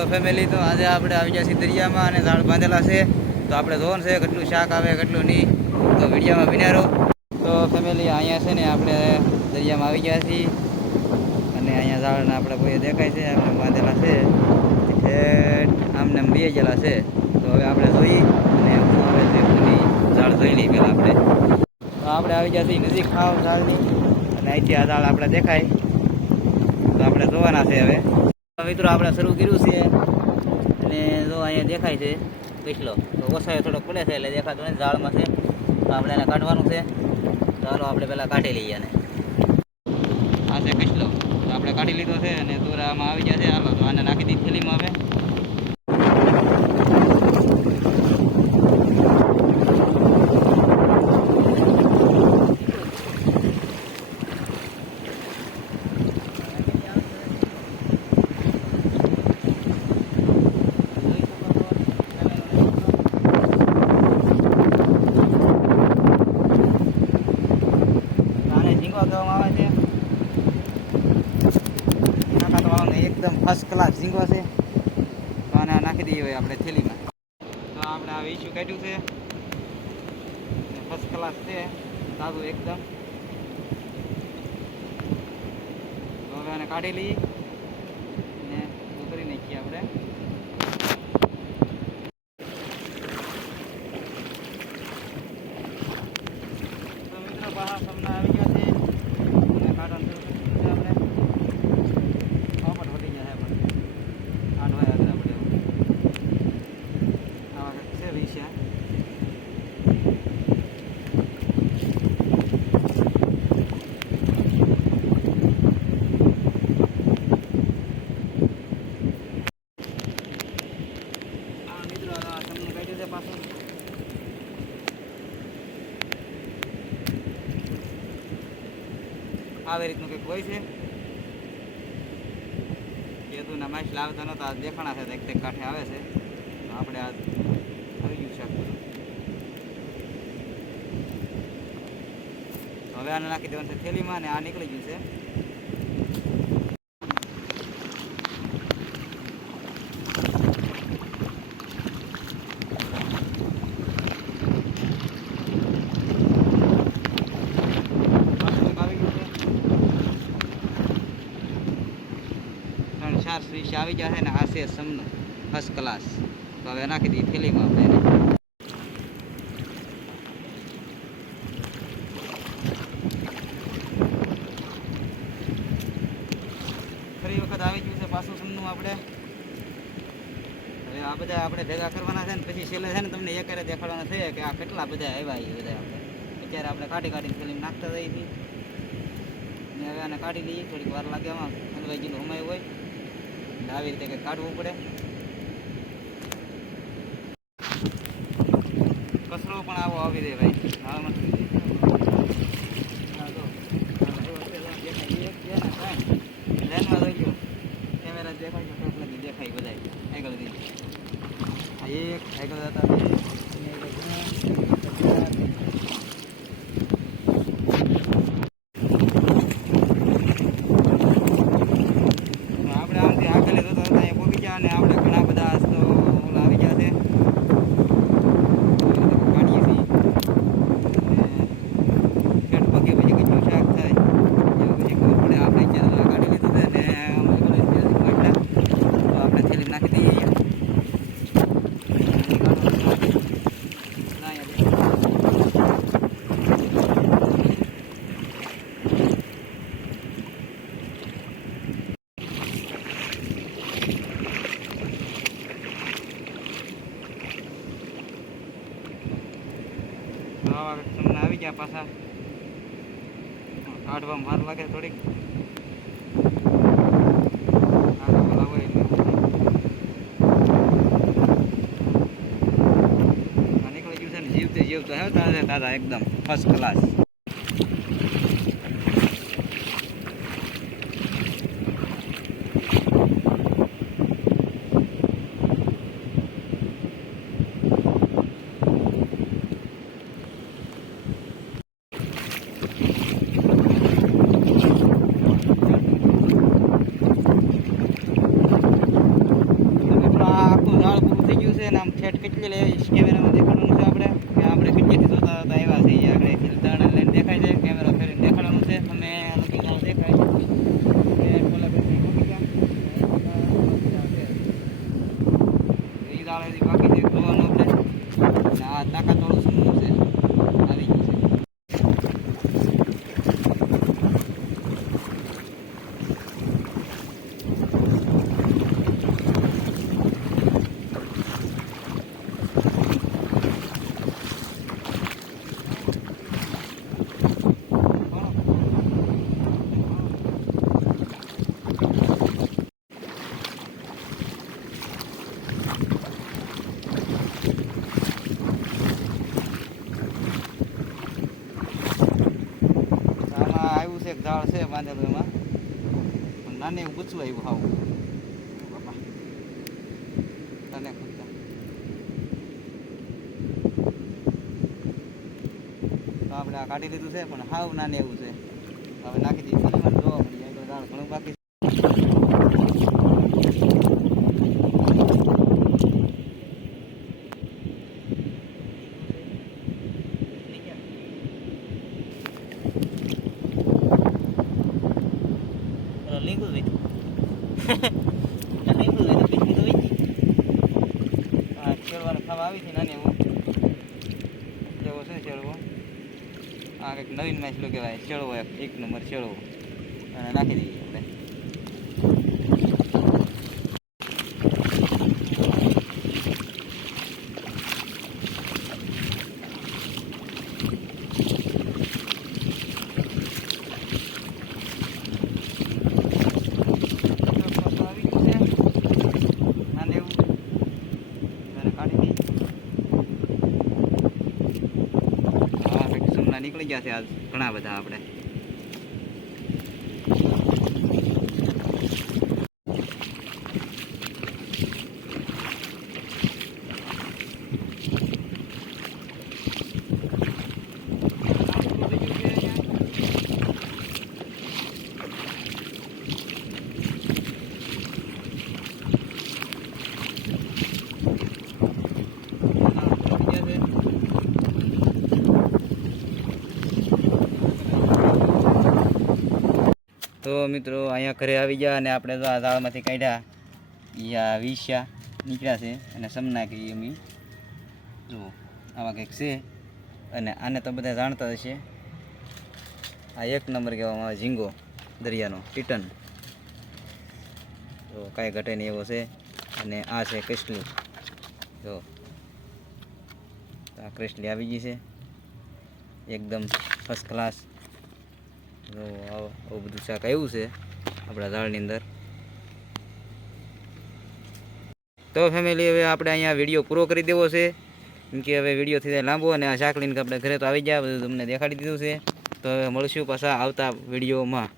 Hello family તો આજે આપણે આવી ગયા છીએ દરિયામાં અને ઝાડ બાંધેલા છે. તો આપણે જોવાનું છે કેટલું શાક આવે, કેટલું નહીં. તો વિડીયોમાં બિનારો. તો ફેમિલી અહીંયા છે ને આપણે દરિયામાં આવી ગયા છીએ. અને અહીંયા ઝાડને આપણે કોઈ દેખાય છે, આપણે બાંધેલા છે. આમને આમ બે ગયેલા છે. તો હવે આપણે જોઈ અને ઝાડ જોઈ લઈએ પહેલાં આપણે. તો આપણે આવી ગયા છીએ નજીક ખાવ ઝાડની. અને અહીંથી આ ઝાડ આપણે દેખાય. તો આપણે જોવાના છે હવે. મિત્રો આપણે શરૂ કર્યું છે. અને જો અહીંયા દેખાય છે, પીછલો. તો ઓછાએ થોડોક પડે છે, એટલે દેખાતો નથી ઝાડમાં છે. તો આપણે એને કાઢવાનું છે. ચાલો આપણે પહેલાં કાઢી લઈએ આને આ છે પીછલો. તો આપણે કાઢી લીધો છે અને દોરામાં આવી જશે હાલો, તો આને નાખી દીધી થેલીમાં હવે આને ઝીંગો આવે છે. એકદમ ફર્સ્ટ ક્લાસ ઝીંગો છે. તો આને નાખી દઈએ હવે આપણે થેલીમાં. તો આપણે આ ઈશ્યુ કાઢ્યું છે. ફર્સ્ટ ક્લાસ છે. તાજું એકદમ. તો હવે આને કાઢી લઈએ અને બધું કરી નાખીએ આપણે તો મિત્રો બહાર તમને આવી ગયા છે અને કાઢવાનું શરૂ કરી દીધું છે આપણે પોપટ વધી ગયા છે પણ આઠ વાગે આગળ આપણે આવા કંઈક છે વિશે આ મિત્રો આ તમને કાઢ્યું છે પાછું આવી રીતનું કંઈક હોય છે? કેતુના માછ લાવતા નહોતા આજ દેખાણા છે એક તે કાંઠે આવે છે. આપણે આ આવી ગયું છે. હવે આને નાખી દેવાનું છે થેલીમાં ને આ નીકળી ગયું છે પાછું એક આવી ગયું છે ત્રણ ચાર સ્વીચ આવી જશે ને, આ છે સમનું ફર્સ્ટ ક્લાસ તો હવે નાખી દઈએ થેલીમાં આપણે ફરી વખત આવી ગયું છે પાછું સમનું આપણે. હવે આ બધા આપણે ભેગા કરવાના છે ને, પછી છેલ્લે છે ને, તમને એક હારે દેખાડવાના છે કે આ કેટલા બધા આવ્યા એ બધા આપણે. અત્યારે આપણે કાઢી કાઢીને ફિલ્મ નાખતા જઈએ છીએ. ને હવે આને કાઢી લઈએ, થોડીક વાર લાગે આમાં. હલવાઈ ગયેલું હમાયું હોય. એટલે આવી રીતે કંઈક કાઢવું પડે. કચરો પણ આવો આવી દે ભાઈ. દેખાય. ને, કાંઈ. દેખાય બધાય. આગળ એક આગળ જતા બે અને આગળ ત્રણ, આગળ ચાર. તો આપણે આમથી આગળ જતા હતા એ પહોંચી ગયા અને આપણે ઘણા બધા આજ તો ઓલા આવી ગયા છે કાઢીએ છીએ અને પેટ પગે પછી કેટલું શાક થાય એવું પછી ખબર પડે આપણે અત્યારે તો કાઢી લીધું છે ને અમે આગળ જ ગયા છીએ માટલા. તો આપણે થેલી નાખી દઈએ અહીંયા ના, અહીંયા તો આવા કંઈક તમને આવી ગયા પાછા. કાઢવા માર લાગે થોડીક. જીવતે જીવતો હે તાજા તાજા એકદમ ફર્સ્ટ ક્લાસ ઝાડ છે બાંધેલું એમાં. પણ નાની એવું ગુચલું આવ્યું હાવ. બાપા. તને ખુદતા તો આપણે આ કાઢી લીધું છે, પણ હાવ નાને એવું છે. હવે નાખી ઘણું બાકી ખાવા આવી છે નાની એવું જેવો છે ચડવો આ કંઈક નવીન માછલું કહેવાય ચડવો એક નંબર ચડવો અને નાખી દઈએ આપણે આવી ગયું છે નાને એવું અને કાઢી દઈએ હા કંઈક સુમના નીકળી ગયા છે આજ ઘણા બધા આપણે. તો મિત્રો, અહીંયા ઘરે આવી ગયા અને આપણે તો આ ઝાડમાંથી કાઢ્યા. એ વિશ્યા નીકળ્યા છે અને સમના કહીએ અમે. જુઓ આવા કંઈક છે. અને આને તો બધા જાણતા હશે. આ એક નંબર કહેવામાં આવે ઝીંગો, દરિયાનો, ટીટન. તો કાંઈ ઘટે નહીં એવો છે. અને આ છે ક્રિસ્ટલી. જો, આ ક્રિસ્ટલી આવી ગઈ છે. એકદમ ફર્સ્ટ ક્લાસ આવું બધું શાક આવ્યું છે આપણા ઝાડની અંદર. તો ફેમિલી હવે આપણે અહીંયા વીડિયો પૂરો કરી દેવો છે. કેમ કે હવે વીડિયો થઈ જાય લાંબો અને આ શાક લઈને આપણે ઘરે તો આવી ગયા, બધું તમને દેખાડી દીધું છે. તો હવે મળશું પાછા આવતા વિડીયોમાં